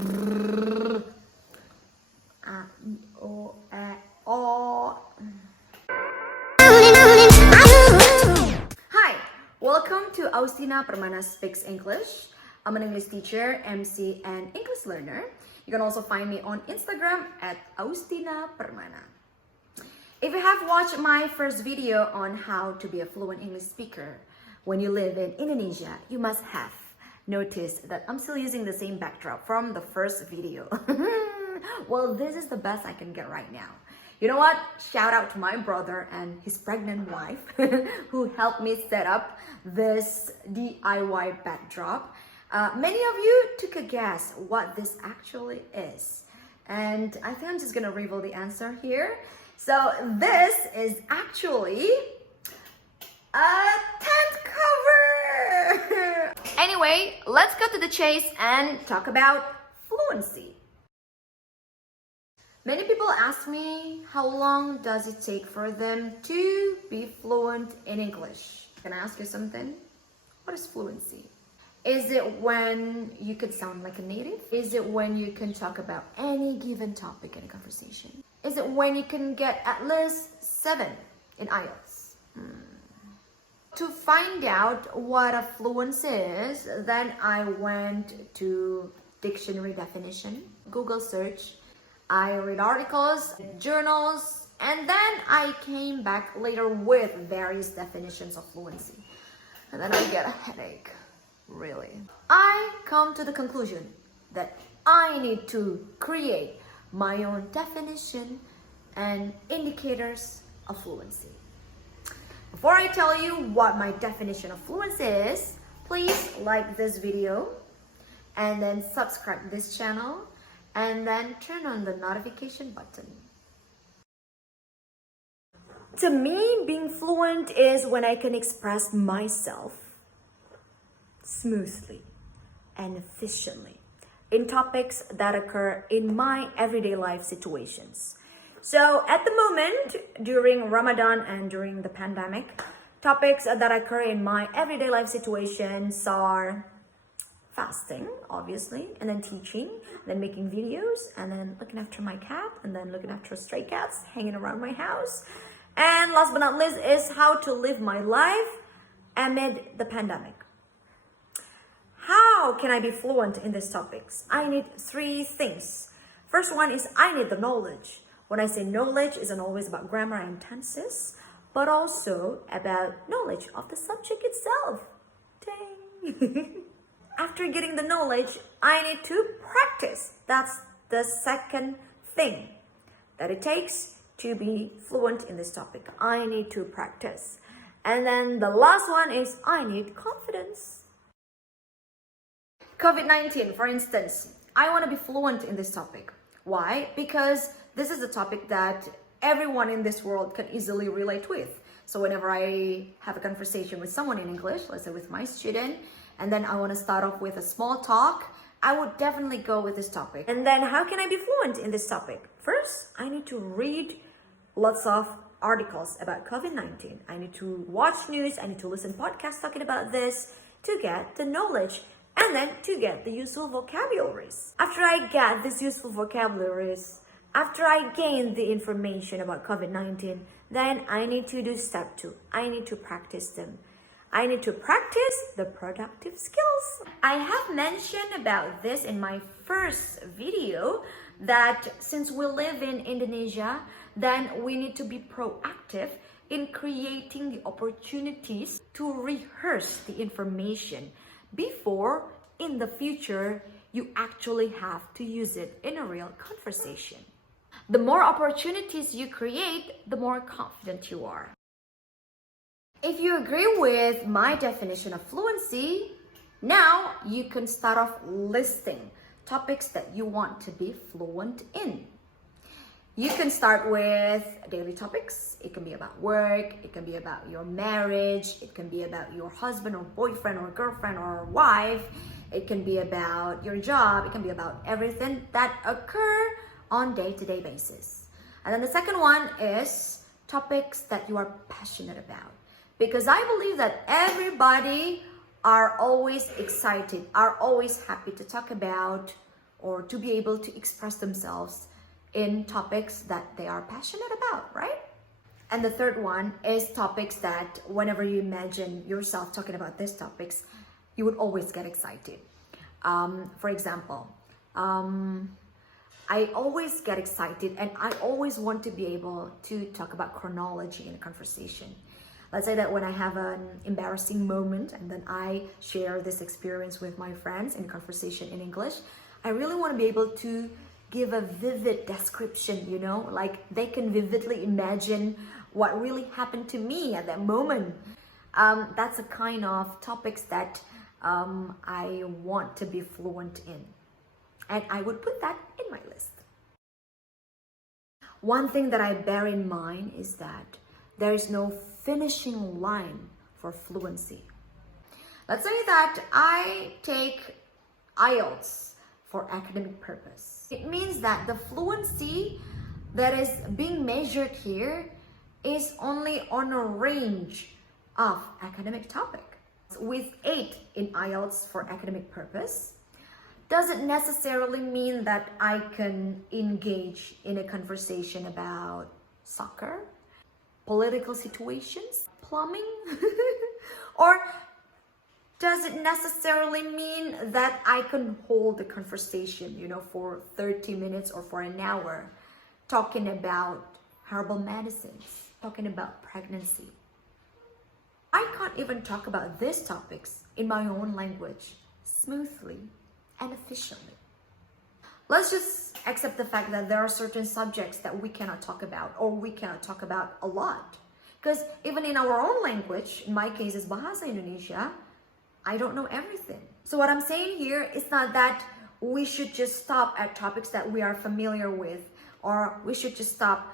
A, I, O, E, O. Hi, welcome to Austina Permana Speaks English. I'm an English teacher, MC, and English learner. You can also find me on Instagram at Austina Permana. If you have watched my first video on how to be a fluent English speaker when you live in Indonesia, you must have noticed that I'm still using the same backdrop from the first video. Well, this is the best I can get right now. You know what? Shout out to my brother and his pregnant wife who helped me set up this DIY backdrop. Many of you took a guess what this actually is. And I think I'm just gonna reveal the answer here. So this is actually a tent cover. Anyway, let's go to the chase and talk about fluency. Many people ask me, how long does it take for them to be fluent in English? Can I ask you something? What is fluency? Is it when you can sound like a native? Is it when you can talk about any given topic in a conversation? Is it when you can get at least 7 in IELTS? To find out what a fluency is, then I went to dictionary definition, Google search. I read articles, journals, and then I came back later with various definitions of fluency. And then I get a headache, really. I come to the conclusion that I need to create my own definition and indicators of fluency. Before I tell you what my definition of fluency is, please like this video and then subscribe this channel and then turn on the notification button. To me, being fluent is when I can express myself smoothly and efficiently in topics that occur in my everyday life situations. So at the moment, during Ramadan and during the pandemic, topics that occur in my everyday life situations are fasting, obviously, and then teaching, then making videos, and then looking after my cat, and then looking after stray cats hanging around my house. And last but not least is how to live my life amid the pandemic. How can I be fluent in these topics? I need 3 things. First one is I need the knowledge. When I say knowledge, it isn't always about grammar and tenses, but also about knowledge of the subject itself. Dang. After getting the knowledge, I need to practice. That's the second thing that it takes to be fluent in this topic. I need to practice. And then the last one is I need confidence. COVID-19, for instance, I want to be fluent in this topic. Why? Because this is a topic that everyone in this world can easily relate with. So whenever I have a conversation with someone in English, let's say with my student, and then I want to start off with a small talk, I would definitely go with this topic. And then how can I be fluent in this topic? First, I need to read lots of articles about COVID-19. I need to watch news, I need to listen to podcasts talking about this to get the knowledge and then to get the useful vocabularies. After I get these useful vocabularies, after I gain the information about COVID-19, then I need to do step 2. I need to practice them. I need to practice the productive skills. I have mentioned about this in my first video that since we live in Indonesia, then we need to be proactive in creating the opportunities to rehearse the information before in the future you actually have to use it in a real conversation. The more opportunities you create, the more confident you are. If you agree with my definition of fluency, now you can start off listing topics that you want to be fluent in. You can start with daily topics. It can be about work, it can be about your marriage, it can be about your husband or boyfriend or girlfriend or wife, it can be about your job, it can be about everything that occur on day-to-day basis. And then the second one is topics that you are passionate about. Because I believe that everybody are always excited, are always happy to talk about or to be able to express themselves in topics that they are passionate about, right? And the third one is topics that whenever you imagine yourself talking about these topics, you would always get excited. For example, I always get excited and I always want to be able to talk about chronology in a conversation. Let's say that when I have an embarrassing moment and then I share this experience with my friends in conversation in English, I really want to be able to give a vivid description, you know, like they can vividly imagine what really happened to me at that moment. That's the kind of topics that I want to be fluent in. And I would put that in my list. One thing that I bear in mind is that there is no finishing line for fluency. Let's say that I take IELTS for academic purpose. It means that the fluency that is being measured here is only on a range of academic topic. With 8 in IELTS for academic purpose, doesn't necessarily mean that I can engage in a conversation about soccer, political situations, plumbing, or does it necessarily mean that I can hold a conversation, you know, for 30 minutes or for an hour, talking about herbal medicines, talking about pregnancy? I can't even talk about these topics in my own language smoothly and efficiently. Let's just accept the fact that there are certain subjects that we cannot talk about, or we cannot talk about a lot. Because even in our own language, in my case is Bahasa Indonesia, I don't know everything. So what I'm saying here is not that we should just stop at topics that we are familiar with, or we should just stop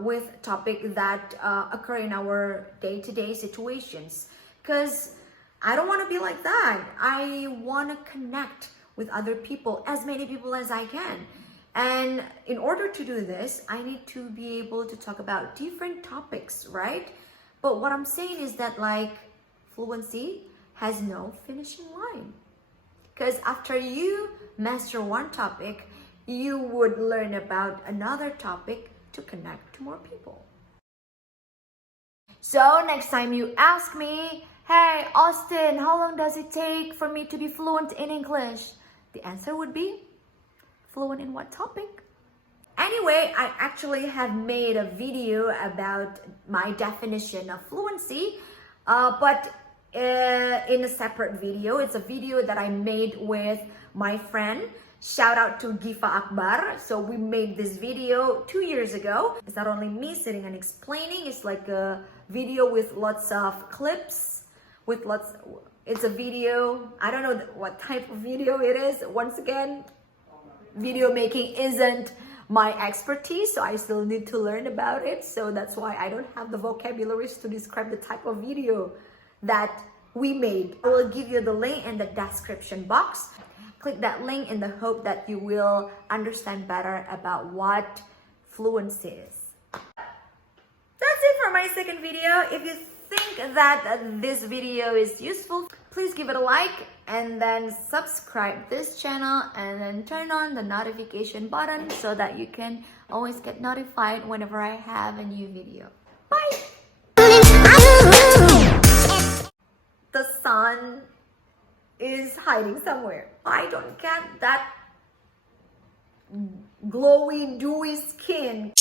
with topics that occur in our day-to-day situations. Because I don't want to be like that. I want to connect with other people, as many people as I can. And in order to do this, I need to be able to talk about different topics, right? But what I'm saying is that like fluency has no finishing line. Because after you master one topic, you would learn about another topic to connect to more people. So next time you ask me, hey Austin, how long does it take for me to be fluent in English? The answer would be, fluent in what topic? Anyway, I actually have made a video about my definition of fluency, but in a separate video. It's a video that I made with my friend. Shout out to Giffa. So we made this video 2 years ago. It's not only me sitting and explaining, it's like a video with lots of clips, it's a video, I don't know what type of video it is. Once again, video making isn't my expertise, so I still need to learn about it. So that's why I don't have the vocabularies to describe the type of video that we made. I will give you the link in the description box. Click that link in the hope that you will understand better about what fluency is. That's it for my second video. If you think that this video is useful, please give it a like and then subscribe this channel and then turn on the notification button so that you can always get notified whenever I have a new video. Bye! The sun is hiding somewhere. I don't get that glowy, dewy skin.